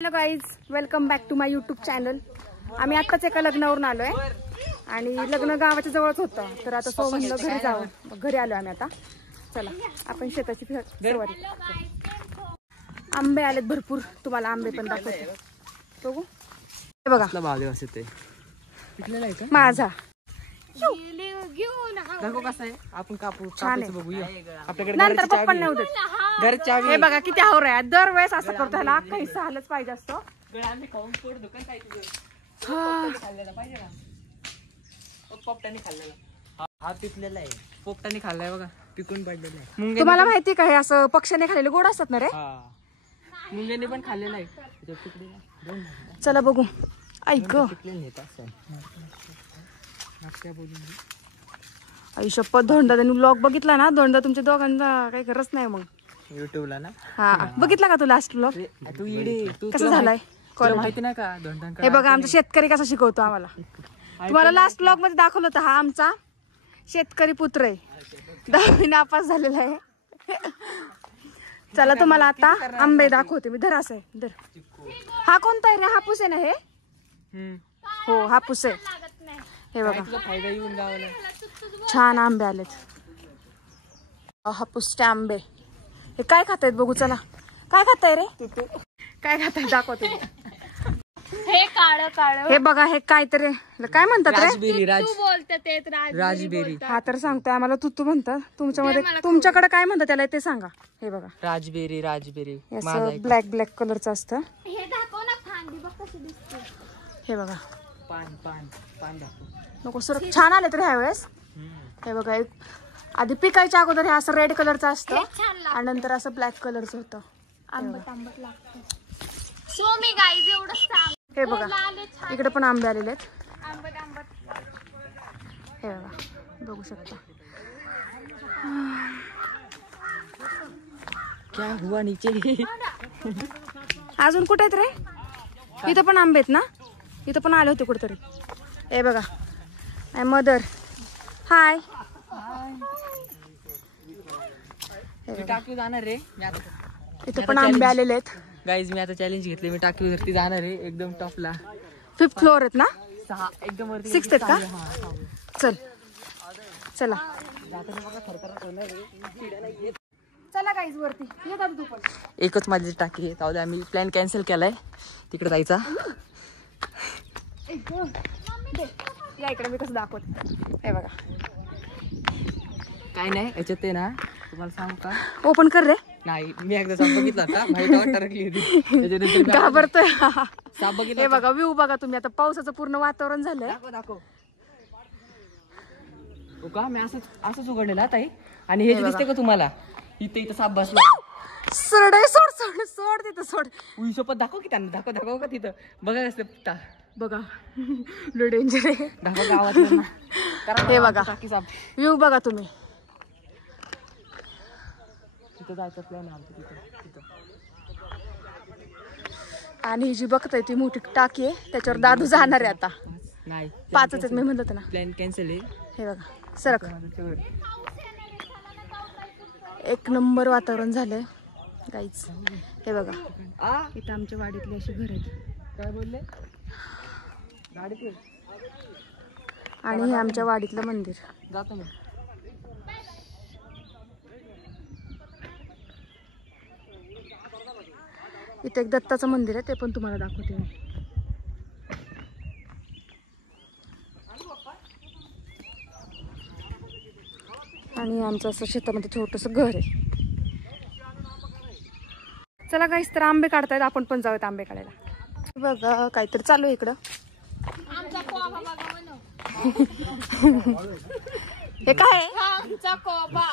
Hello guys, welcome back to my YouTube channel. आम्ही आत्ताच एका लग्नावरून आलोय आणि लग्न गावाच्या जवळच होतं, तर आता सो म्हणलं घरी जावं. घरी आलो आम्ही आता. चला आपण शेताची सवारी. आंबे आलेत भरपूर, तुम्हाला आंबे पण दाखवते. बघू, हे बघा माझा आपण कापू छान आहे. बघूया आपल्याकडे. नंतर पप्पा नाही होत. हे बघा किती हावर आहे. दरवेळेस असं करतो, ह्याला अख्खा हिस्सा आलंच पाहिजे असतो. पोपटाने खाल्लेला हा पिकलेला आहे. पोपटाने खाल्लाय बघा, पिकून पडलेला आहे. तुम्हाला माहिती का हे असं पक्ष्याने खाल्लेले गोड असतात ना रे. मुंग्याने पण खाल्लेला आहे. चला बघू. ऐक आयुष्यपत धोंडा त्यांनी व्लॉग बघितला ना. धोंडा तुमच्या दोघांना काही गरज नाही मग युट्यूबला ना. हा बघितला का तू लास्ट व्लॉग? तू इडी कसं झालाय माहिती नाही का धोंडा? हे बघा आमचा शेतकरी कसा शिकवतो आम्हाला. तुम्हाला लास्ट व्लॉग मध्ये दाखवलं होतं. हा आमचा शेतकरी पुत्र आहे. 10वी नापास झालेला आहे. चला तुम्हाला आता आंबे दाखवते मी. धर असं आहे, धर. हा कोणता आहे रे? हापूस आहे ना हे? हो हापूस आहे. हे बघा फायदा येऊन गावाला. छान आंबे आलेत. हापूसचे आंबे. हे काय खातायत बघू. चला काय खाताय रे? काय खाताय दाखवते. हे काळं काळं. हे बघा हे काहीतरी काय म्हणतात रे? राजबेरी. राजबेरी. हा तर सांगतोय आम्हाला तू म्हणतात. तुमच्यामध्ये तुमच्याकडे काय म्हणतात त्याला ते सांगा. हे बघा राजबेरी. असं ब्लॅक कलरचं असतं. हे दाखव ना फांदी, बघ कशी दिसते. हे बघा पान दाखव. नको सर. छान आले तर ह्या वेळेस. हे बघा एक आधी पिकायच्या अगोदर हे असं रेड कलरचं असतं आणि नंतर असं ब्लॅक कलरचं होतं. आंबट लागतं. सो मी गाईज एवढं सांग. हे बघा इकडे पण आंबे आलेले आहेत. आंबट. हे बघा बघू शकता. क्या हुआ नीचे? अजून कुठे आहेत रे? इथं पण आंबे आहेत ना. इथं पण आले होते कुठेतरी. हे बघा माय मदर. हाय. टाकीव जाणार रे. इथं पण आंबे आलेले आहेत. गाईज मी आता चॅलेंज घेतले. मी टाकीव वरती जाणार आहे एकदम टॉपला. 5th फ्लोअर आहेत ना? 6 एकदम वरती. 6th आहेत का? चला चला गाईज वरती येतात तू पण. एकच माझी टाकी आहे. जाऊ दे, आम्ही प्लॅन कॅन्सल केलाय तिकडे जायचा. या इकडे मी कसं दाखवते. हे बघा काय नाही याच्यात ते ना. तुम्हाला सांगू का? ओपन कर रे. नाही मी एकदा साप बघितला होता. माहिती टरकली होती त्याच्यानंतर घाबरतोय. साप बघितला. हे बघा व्ह्यू बघा तुम्ही. आता पावसाचं पूर्ण वातावरण झालंय. दाखव का मी असंच उघडलेला ताई. आणि हे जे दिसते का तुम्हाला इथं साप बसला. सोड तिथं सोड. उईसोबत दाखव की त्यांना. दाखव का तिथं. बघा कसं बघा लो डेंजर आहे. दाखव गावात. हे बघा टाकी साप. व्ह्यू बघा तुम्ही. तिथं जायचं प्लॅन आहे तिथं. आणि ही जी बघताय ती मोठी टाकी आहे. त्याच्यावर दादू जाणार आहे आता. नाही 5च आहेत मी म्हणलं होतं ना. प्लॅन कॅन्सल आहे. हे बघा सरक. एक नंबर वातावरण झालंय गाईज. हे बघा इथं आमच्या वाडीतली अशी घर आहेत. काय बोलले? गाडीत आणि हे आमच्या वाडीतलं मंदिर. जातो मी. इथे एक दत्ताचं मंदिर आहे, ते पण तुम्हाला दाखवते मी. आणि आमचं असं शेतामध्ये छोटंसं घर आहे. चला गाईस, तर आंबे काढतायत. आपण पण जाऊयात आंबे काढायला. बघा काहीतरी चालू आहे इकडं. आमचा कोबा बघा म्हणू. हे काय? आमचा कोबा.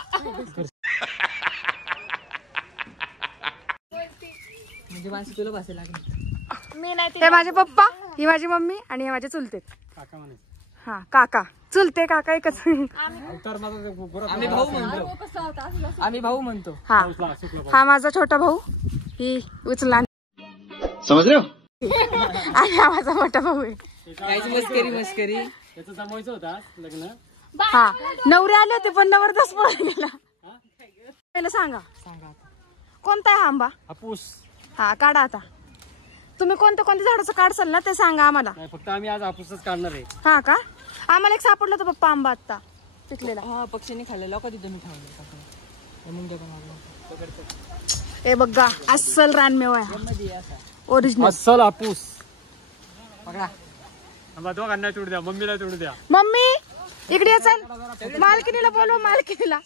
म्हणजे माणसं तुला बसायला लागली. मी नाही. हे माझे पप्पा, ही माझी मम्मी आणि हे माझे चुलते. हा काका चुलते काका एकच. आम्ही भाऊ म्हणतो. हा माझा छोटा भाऊ. ही उचला. समझ रहे हो? आणि हा माझा मोठा भाऊ आहे. मस्करी. हा नवरे आले होते पण नवरदस पळालेला. पहिलं सांगा कोणता आहे आंबा? हापूस. हा काढा आता. तुम्ही कोणत्या कोणत्या झाडाचं काढसाल ना ते सांगा आम्हाला. फक्त आम्ही आज हापूसच काढणार आहे. हा का? आम्हाला एक सापडलं होतं पप्पा आंबा आता पिकलेला. हा पक्षीने खाल्लेला कधी तुम्ही खाल्लं. हे बघा अस्सल रानमेवा आहे ओरिजिनल. अस्सल हापूस पकडा. दोघांना तोडू द्या, मम्मीला तोडू द्या. मम्मी इकडे ये चल. मालकिनीला बोलव, मालकिनीला.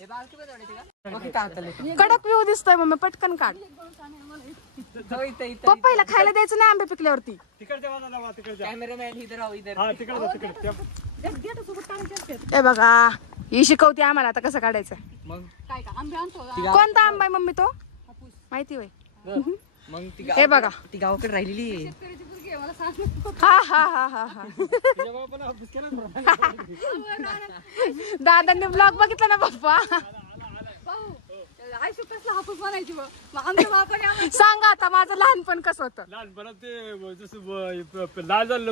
कडक व्ह्यू दिसतोय मम्मी, पटकन काढ. पप्पाला खायला द्यायचं नाही आंबे पिकल्यावरती. हे बघा ही शिकवते आम्हाला आता कसं काढायचं. कोणता आंबा आहे मम्मी तो माहिती होय? हे बघा ती गावाकडे राहिलेली. हा हा हा हा हा. दादांनी ब्लॉग बघितला ना पप्पा. सांगा आता माझं लहानपण कसं होतं. लहानपणात ते जसं लाल झालं.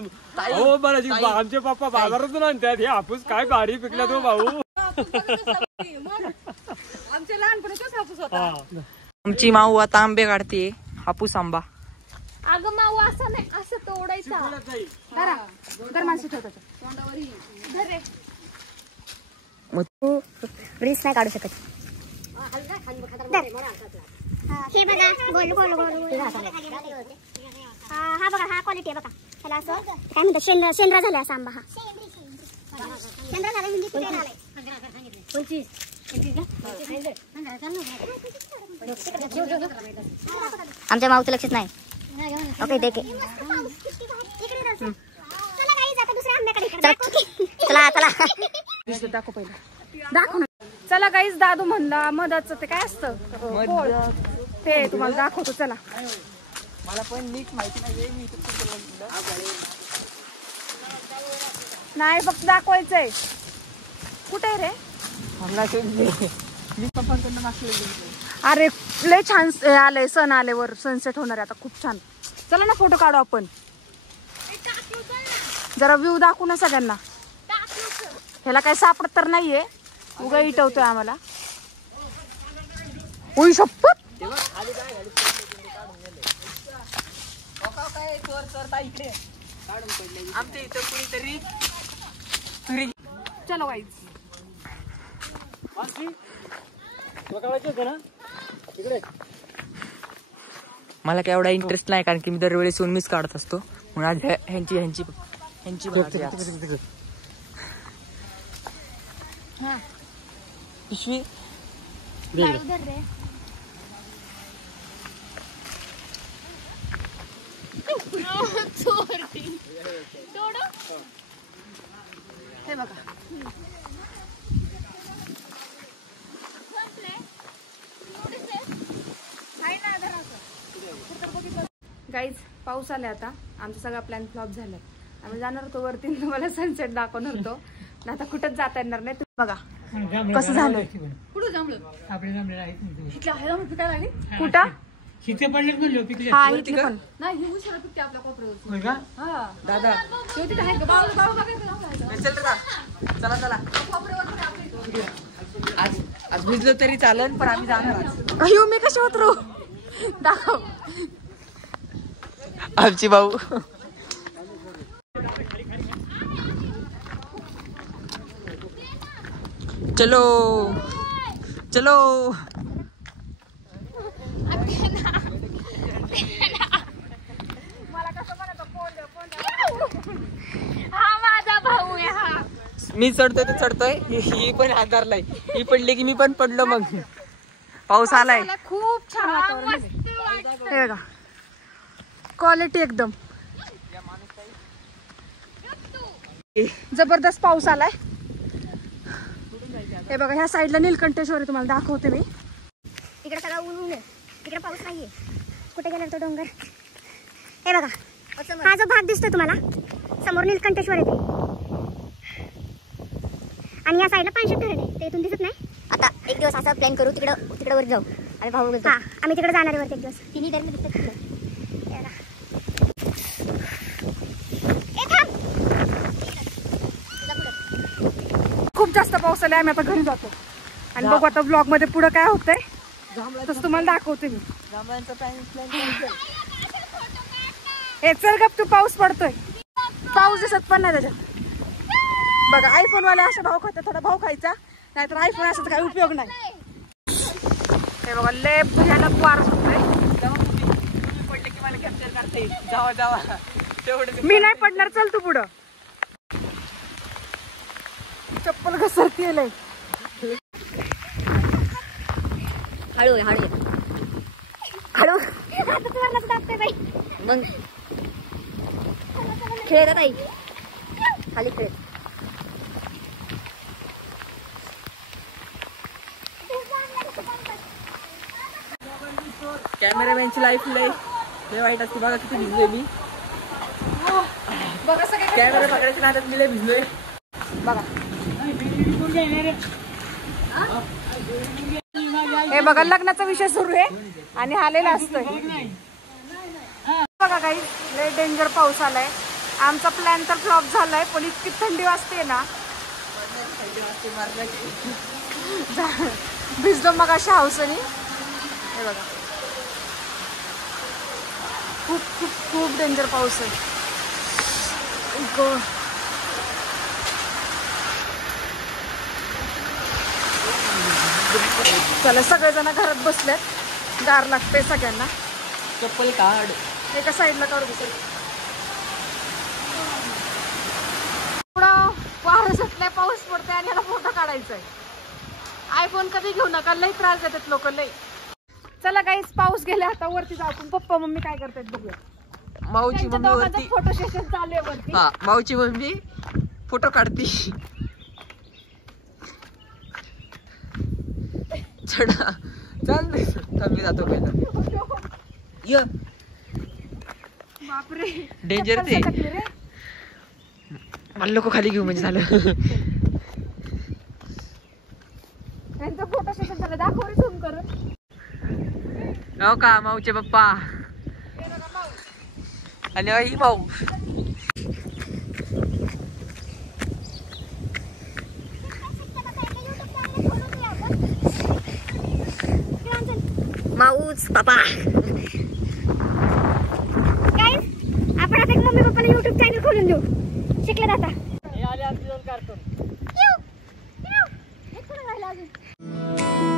हो मला आमचे पप्पा बाजारातून आणतात हे हापूस. काय भारी पिकला तो भाऊ. आमच्या लहानपणीच हापूस होता. आमची माऊ आता आंबे काढते. हापूस आंबा. अगं माऊ असं नाही, असं तोडायचा. तर माणसं ठेवतात रीस नाही काढू शकत. हे बघा गोल गोल गोल. हा बघा हा क्वालिटी आहे बघा. त्याला असं काय म्हणतात शेंद्रा झाला असा आंबा. हा शेंद्रा झाला म्हणजे किती झालाय? 25. आमच्या माऊचं लक्षच नाही. ओके देखे. चला चला दाखव पहिला. दाखव ना. चला गाईज दादू म्हणला मधाचं ते काय असतं ते तुम्हाला दाखवतो. चला मला पण नीट माहिती नाही फक्त दाखवायचंय. कुठे रे? अरे लय छान आलंय. सण आल्यावर सनसेट होणार आहे आता खूप छान. चला ना फोटो काढू आपण. जरा व्ह्यू दाखवू ना सगळ्यांना. ह्याला काही सापडत तर नाहीये, उगा इटवतोय आम्हाला. उई शपथ. आमच्या इथं कुणीतरी. चलो गाईज. मला काय एवढा इंटरेस्ट नाही कारण की मी दरवेळेस मिस काढत असतो. म्हणून आज ह्यांची पिशवी. हे बघा गाईज पाऊस आलाय आता. आमचा सगळा प्लॅन फ्लॉप झालाय. आम्ही जाणार होतो वरती, तुम्हाला सनसेट दाखवणार होतो. आता कुठंच जाता येणार नाही. बघा कसं झालंय. कुठं शिते पडले म्हणलो पिकले. हा इथे पण दादा चला चला. आज भिजलो तरी चालेल पण आम्ही जाणार. अयो मी कशी उतरू दाखव. आमची भाऊ चलो चलो. हा माझा भाऊ आहे. हा मी चढतोय तर चढतोय. ही पण आधारलाय. ही पडली की मी पण पडलो. मग पाऊस आलाय. खूप छान वातावरण आहे. हे बघा क्वालिटी एकदम जबरदस्त. पाऊस आलाय. हे बघा ह्या साईडला नीलकंठेश्वर तुम्हाला दाखवते मी. इकडे सगळं ऊन आहे, तिकडे पाऊस नाहीये. कुठे गेला तो डोंगर? हे बघा हा जो भाग दिसतोय तुम्हाला समोर नीलकंठेश्वर येते आणि या साईडला पानशेत धरण आहे. ते इथून दिसत नाही. आता एक दिवस असा प्लॅन करू, तिकडे वर जाऊ. आम्ही भाऊ हा आम्ही तिकडे जाणार आहे वरती एक दिवस. तिन्ही धरण दिसतात. खूप जास्त पाऊस आलाय. आम्ही आता घरी जातो आणि बघू आता ब्लॉग मध्ये पुढे काय होतंय तसं तुम्हाला दाखवते मी. हे चल गप, तू पाऊस पडतोय. पाऊस दिसत पण नाही त्याच्यात. बघा आयफोन वाले असा भाव खातात, थोडा भाव खायचा, नाहीतर आयफोन असाच काही उपयोग नाही. हे बघा लय भयानक वार सुटतोय. पडले की मला कॅप्चर करता येईल. जावा जावा तेवढं. मी नाही पडणार, चल तू पुढं. चप्पल घसरतीये लय. हळू हळू हळू बाई. मग खेळ ताई, खाली खेळ. कॅमेरामॅनची लाईफ लय वाईट असते. बघा किती भिजलोय मी. बघा सगळे कॅमेरा पकडायच्या नादात मी लय भिजलोय. बघा हे बघा लग्नाचा विषय सुरू आहे आणि आलेला असतोय. बघा काही लय डेंजर पाऊस आलाय. आमचा प्लॅन तर फ्लॉप झालाय, पण इतकी थंडी वाजते ना. भिजलो मग अशा हाऊसनी. हे बघा खूप खूप खूप डेंजर पाऊस आहे. चला सगळेजण घरात बसलेत, गार लागते सगळ्यांना. चप्पल काढ. एका साईडला काढू दे. थोडं वारं सुटलंय, पाऊस पडतोय आणि याला फोटो काढायचा आहे. आयफोन कधी घेऊ नका, लई त्रास देतात लोक लई. चला गाईस पाऊस गेला, आता वरती जाऊ. आपण पप्पा मम्मी काय करतायत बघूया. माऊची मम्मी वरती. फोटो सेशन चालू आहे वरती. हा माऊची मम्मी फोटो काढती. चढा चल मी जातो पहिला. य बापरे डेंजर ते. मला लोक खाली घेऊ म्हणजे झालं. त्यांचं फोटो सेशन झालं, दाखव रे झूम करून. हो का माऊचे पप्पा आणि ही भाऊ. माऊच पापा. काय आपण आता एक मम्मी पप्पाला युट्यूब चॅनल खोलून देऊ. शिकले आता.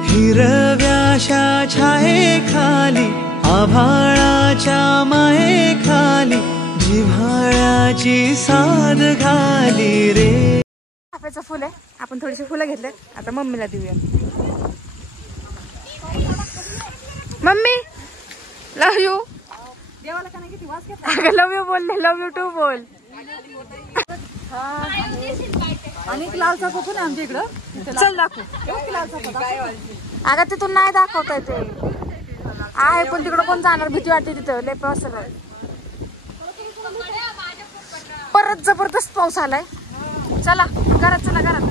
हिरव्याशा छाये खाली आभाळाच्या माये खाली जिव्हाळ्याची साध घाली रे. चाफ्याचं फुल आहे, आपण थोडीशी फुलं घेतले. आता मम्मीला देऊया. Mummy love you. देवाला का नाही किती वास घेतला. लव यू बोलले, लव यू टू बोल. आणि लाल चाफा पण आमच्या इकडं. चल दाखव. अगं तिथून नाही दाखवता येते आहे, पण तिकडं कोण जाणार, भीती वाटते तिथं लय पाऊस. परत जबरदस्त पाऊस आलाय. चला घरात, चला घरात.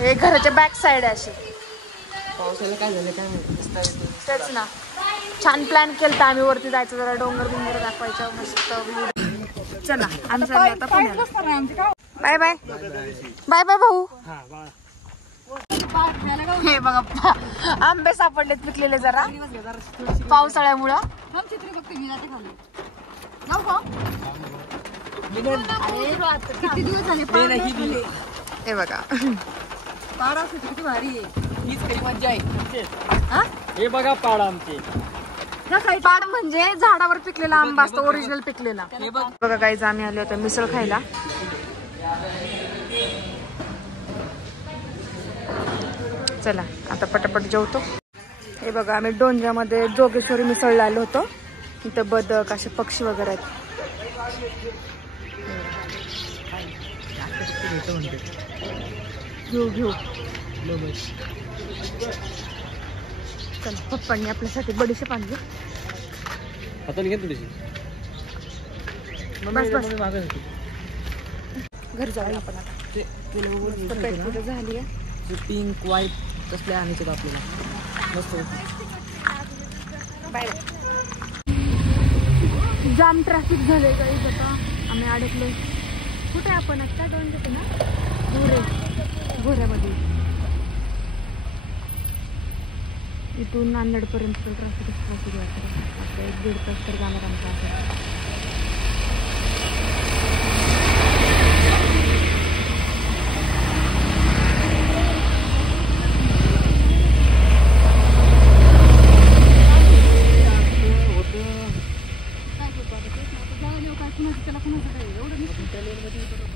हे घराच्या बॅक साइड आहे अशी. पावसाला काय झालं काय माहिती. तेच ना, छान प्लॅन केलता आम्ही वरती जायचं, जरा डोंगर बिंगर दाखवायचं मस्त व्ह्यू. चला आम्ही चाललो आता पुण्याला. बाय बाय बाय बाय भाऊ. हे बघा आंबे सापडलेत पिकलेले जरा पावसाळ्यामुळं. किती दिवस झाले. हे बघा किती भारी आहे. हीच खरी मज्जा आहे. हे बघा पाड आमचे. पाड म्हणजे झाडावर पिकलेला आंबा असतो, ओरिजिनल पिकलेला. बघा गाईज आम्ही आलो होतो मिसळ खायला. चला आता पटापट जेवतो. हे बघा आम्ही डोंजामध्ये जोगेश्वरी मिसळला आलो होतो. इथं बदक असे पक्षी वगैरे आहेत. घेऊ घेऊ. चला पप्पांनी आपल्यासाठी बडीशेप आणली. बस बस घरी जाऊया आपण आता. कुठे झाली आहे पिंक व्हाईट कसल्या आणायचे आपल्याला मस्त. बाय. जाम ट्रॅफिक झालंय काही. आता आम्ही अडकलोय. कुठे आपण आता दोन घेतो ना घोऱ्यामध्ये. इथून नांदेडपर्यंत ट्रॅफिक सुरू आहे. आता 1-1.5 तास तर जाणार आमचा.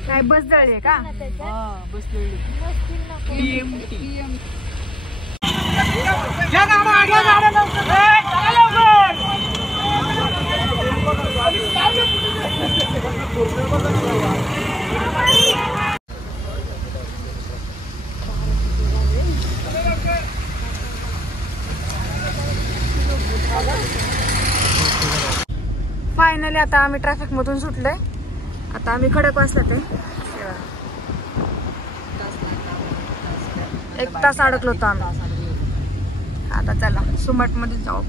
काय बस जळली आहे का? बस जळली. फायनली आता आम्ही ट्रॅफिक मधून सुटलोय. आता आम्ही खडकवासला ते 1 तास अडकलो होतो आम्ही. आता चला सुमट मध्ये जाऊ.